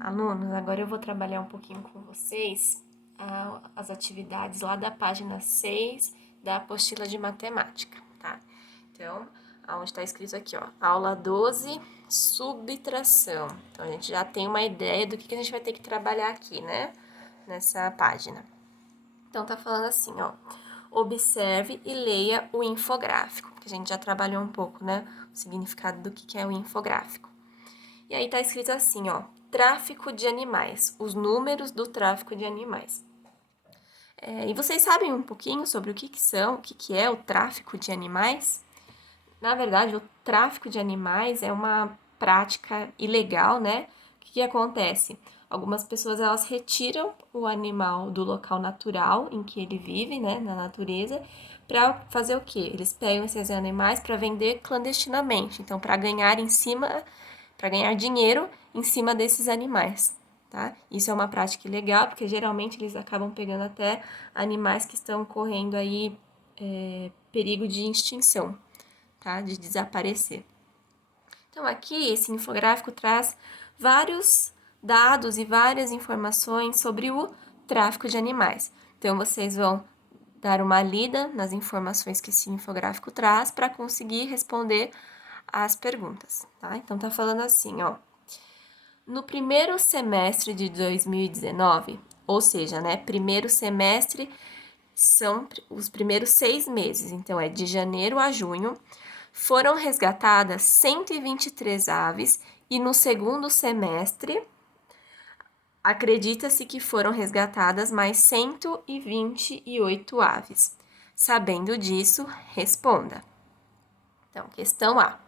Alunos, agora eu vou trabalhar um pouquinho com vocês as atividades lá da página 6 da apostila de matemática, tá? Então, onde está escrito aqui, ó, aula 12, subtração. Então, a gente já tem uma ideia do que a gente vai ter que trabalhar aqui, né? Nessa página. Então, tá falando assim, ó, observe e leia o infográfico, que a gente já trabalhou um pouco, né? O significado do que é o infográfico. E aí tá escrito assim, ó, tráfico de animais, os números do tráfico de animais. E vocês sabem um pouquinho sobre o que é o tráfico de animais? Na verdade, o tráfico de animais é uma prática ilegal, né? O que acontece? Algumas pessoas, elas retiram o animal do local natural em que ele vive, né, na natureza, para fazer o quê? Eles pegam esses animais para vender clandestinamente, então para ganhar dinheiro em cima desses animais, tá? Isso é uma prática ilegal, porque geralmente eles acabam pegando até animais que estão correndo aí perigo de extinção, tá? De desaparecer. Então, aqui, esse infográfico traz vários dados e várias informações sobre o tráfico de animais. Então, vocês vão dar uma lida nas informações que esse infográfico traz para conseguir responder as perguntas, tá? Então, tá falando assim, ó. No primeiro semestre de 2019, ou seja, né, primeiro semestre são os primeiros 6 meses, então é de janeiro a junho, foram resgatadas 123 aves e no segundo semestre acredita-se que foram resgatadas mais 128 aves. Sabendo disso, responda. Então, questão A.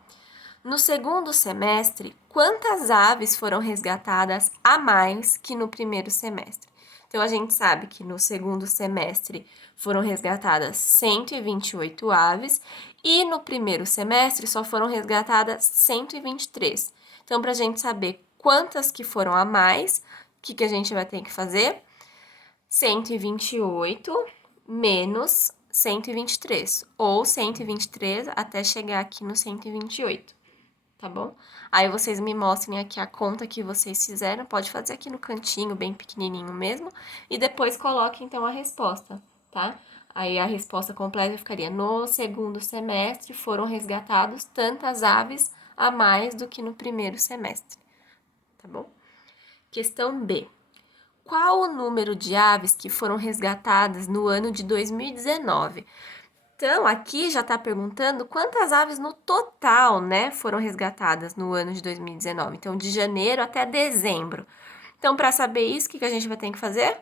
No segundo semestre, quantas aves foram resgatadas a mais que no primeiro semestre? Então, a gente sabe que no segundo semestre foram resgatadas 128 aves e no primeiro semestre só foram resgatadas 123. Então, para a gente saber quantas que foram a mais, o que a gente vai ter que fazer? 128 menos 123, ou 123 até chegar aqui no 128. Tá bom? Aí vocês me mostrem aqui a conta que vocês fizeram, pode fazer aqui no cantinho, bem pequenininho mesmo, e depois coloque então a resposta, tá? Aí a resposta completa ficaria: no segundo semestre foram resgatados tantas aves a mais do que no primeiro semestre, tá bom? Questão B. Qual o número de aves que foram resgatadas no ano de 2019? Então, aqui já está perguntando quantas aves no total, né, foram resgatadas no ano de 2019. Então, de janeiro até dezembro. Então, para saber isso, o que a gente vai ter que fazer?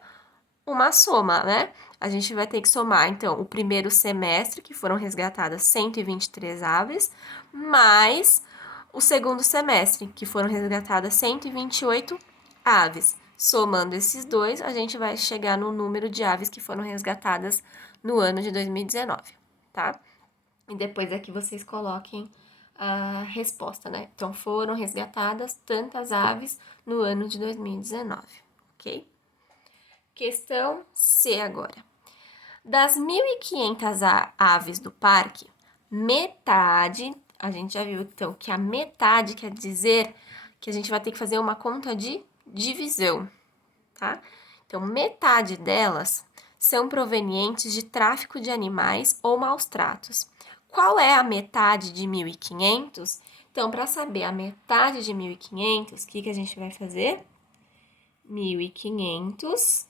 Uma soma, né? A gente vai ter que somar, então, o primeiro semestre, que foram resgatadas 123 aves, mais o segundo semestre, que foram resgatadas 128 aves. Somando esses dois, a gente vai chegar no número de aves que foram resgatadas no ano de 2019, tá? E depois aqui vocês coloquem a resposta, né? Então, foram resgatadas tantas aves no ano de 2019, ok? Questão C agora. Das 1.500 aves do parque, metade, a gente já viu então que a metade quer dizer que a gente vai ter que fazer uma conta de divisão, tá? Então, metade delas são provenientes de tráfico de animais ou maus tratos. Qual é a metade de 1.500? Então, para saber a metade de 1.500, o que a gente vai fazer? 1.500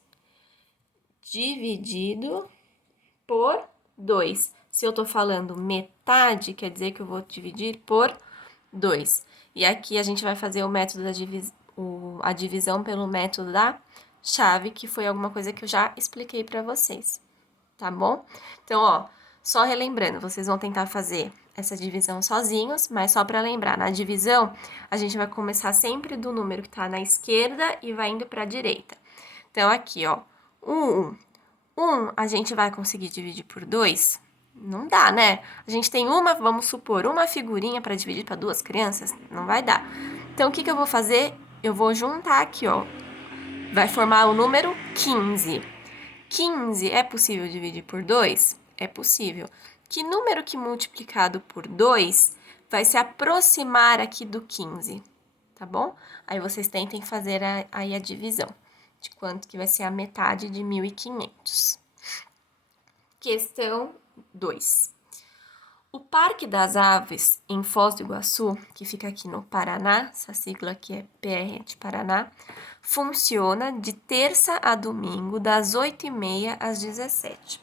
dividido por 2. Se eu estou falando metade, quer dizer que eu vou dividir por 2. E aqui a gente vai fazer o método a divisão pelo método da chave, que foi alguma coisa que eu já expliquei para vocês, tá bom? Então, ó, só relembrando, vocês vão tentar fazer essa divisão sozinhos, mas só para lembrar, na divisão, a gente vai começar sempre do número que está na esquerda e vai indo para a direita. Então, aqui, ó, 1, 1 a gente vai conseguir dividir por 2? Não dá, né? A gente tem vamos supor, uma figurinha para dividir para 2 crianças? Não vai dar. Então, o que eu vou fazer? Eu vou juntar aqui, ó. Vai formar o número 15. 15 é possível dividir por 2? É possível. Que número que multiplicado por 2 vai se aproximar aqui do 15? tá bom? Aí vocês tentem fazer aí a divisão de quanto que vai ser a metade de 1.500. Questão 2. O Parque das Aves, em Foz do Iguaçu, que fica aqui no Paraná, essa sigla aqui é PR de Paraná, funciona de terça a domingo, das 8h30 às 17h.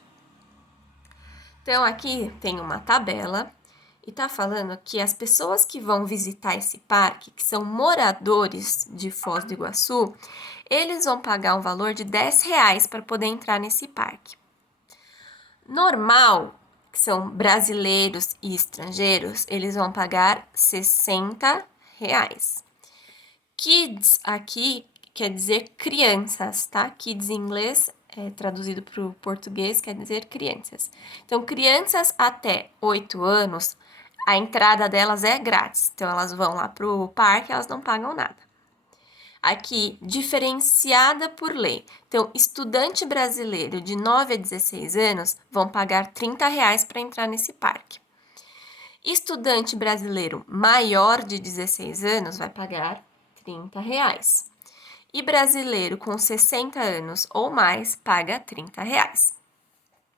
Então, aqui tem uma tabela e tá falando que as pessoas que vão visitar esse parque, que são moradores de Foz do Iguaçu, eles vão pagar um valor de R$ 10 para poder entrar nesse parque. Normal, que são brasileiros e estrangeiros, eles vão pagar R$ 60. Kids aqui quer dizer crianças, tá? Kids em inglês, traduzido para o português, quer dizer crianças. Então, crianças até 8 anos, a entrada delas é grátis. Então, elas vão lá para o parque, elas não pagam nada. Aqui, diferenciada por lei. Então, estudante brasileiro de 9 a 16 anos vão pagar R$ 30 para entrar nesse parque. Estudante brasileiro maior de 16 anos vai pagar R$ 30. E brasileiro com 60 anos ou mais paga R$ 30.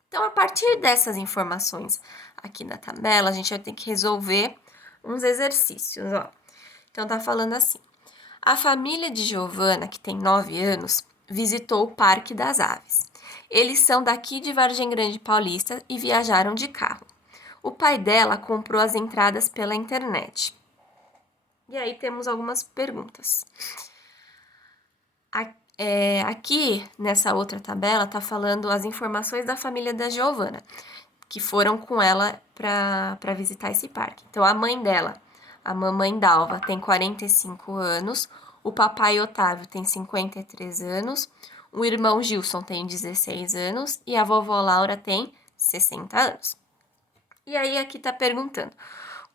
Então, a partir dessas informações aqui na tabela, a gente vai ter que resolver uns exercícios, ó. Então, tá falando assim: a família de Giovana, que tem 9 anos, visitou o Parque das Aves. Eles são daqui de Vargem Grande Paulista e viajaram de carro. O pai dela comprou as entradas pela internet. E aí temos algumas perguntas. Aqui, nessa outra tabela, tá falando as informações da família da Giovana, que foram com ela para visitar esse parque. Então, a mãe dela, a mamãe Dalva, tem 45 anos, o papai Otávio tem 53 anos, o irmão Gilson tem 16 anos e a vovó Laura tem 60 anos. E aí, aqui tá perguntando: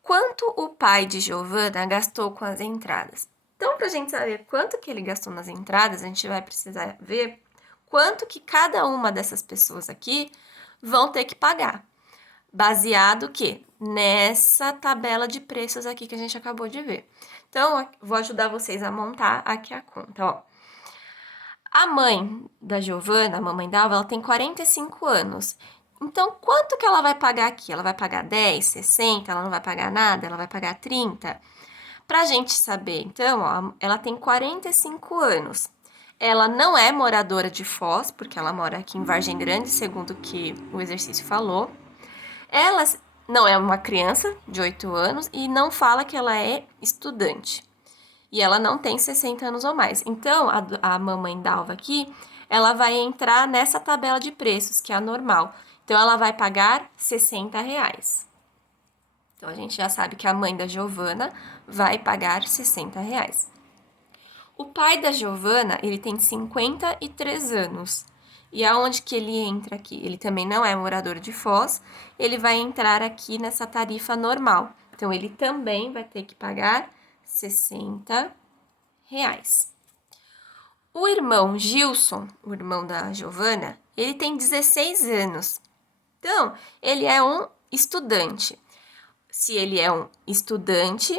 quanto o pai de Giovana gastou com as entradas? Então, para a gente saber quanto que ele gastou nas entradas, a gente vai precisar ver quanto que cada uma dessas pessoas aqui vão ter que pagar. Baseado que nessa tabela de preços aqui que a gente acabou de ver. Então, vou ajudar vocês a montar aqui a conta, ó. A mãe da Giovana, a mamãe dela, ela tem 45 anos. Então, quanto que ela vai pagar aqui? Ela vai pagar 10, 60, ela não vai pagar nada? Ela vai pagar 30? Pra gente saber, então, ó, ela tem 45 anos. Ela não é moradora de Foz, porque ela mora aqui em Vargem Grande, segundo que o exercício falou. Ela não é uma criança de 8 anos e não fala que ela é estudante. E ela não tem 60 anos ou mais. Então, a mamãe Dalva aqui, ela vai entrar nessa tabela de preços, que é a normal. Então, ela vai pagar R$ 60. Então, a gente já sabe que a mãe da Giovana vai pagar R$ 60. O pai da Giovana, ele tem 53 anos. E aonde que ele entra aqui? Ele também não é morador de Foz, ele vai entrar aqui nessa tarifa normal. Então, ele também vai ter que pagar R$ 60. O irmão Gilson, o irmão da Giovana, ele tem 16 anos. Então, ele é um estudante. Se ele é um estudante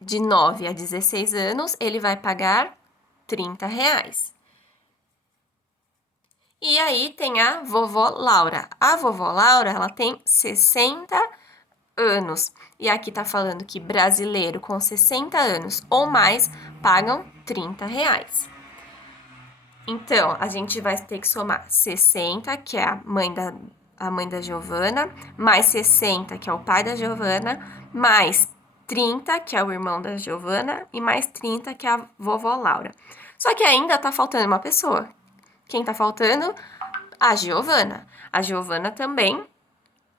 de 9 a 16 anos, ele vai pagar R$ 30. E aí tem a vovó Laura. A vovó Laura, ela tem 60 anos. E aqui tá falando que brasileiro com 60 anos ou mais pagam R$ 30. Então, a gente vai ter que somar 60, que é a mãe da Giovana, mais 60, que é o pai da Giovana, mais 30, que é o irmão da Giovana, e mais 30, que é a vovó Laura. Só que ainda tá faltando uma pessoa. Quem tá faltando? A Giovana. A Giovana também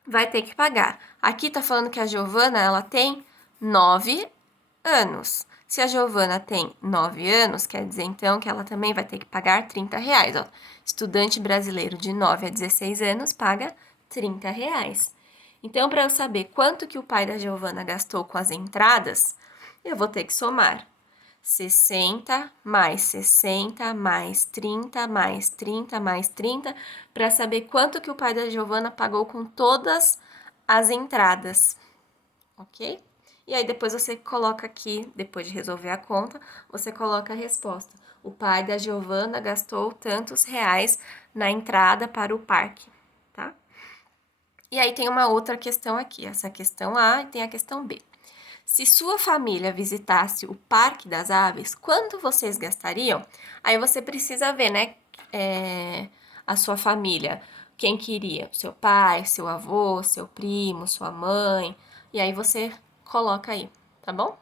vai ter que pagar. Aqui tá falando que a Giovana, ela tem 9 anos. Se a Giovana tem 9 anos, quer dizer então que ela também vai ter que pagar R$ 30. Ó. Estudante brasileiro de 9 a 16 anos paga R$ 30. Então, para eu saber quanto que o pai da Giovana gastou com as entradas, eu vou ter que somar 60 mais 60 mais 30 mais 30 mais 30 para saber quanto que o pai da Giovana pagou com todas as entradas, ok? E aí depois você coloca aqui, depois de resolver a conta, você coloca a resposta. O pai da Giovana gastou tantos reais na entrada para o parque, tá? E aí tem uma outra questão aqui, essa questão A e tem a questão B. Se sua família visitasse o Parque das Aves, quanto vocês gastariam? Aí você precisa ver, né? A sua família. Quem queria? Seu pai, seu avô, seu primo, sua mãe. E aí você coloca aí, tá bom?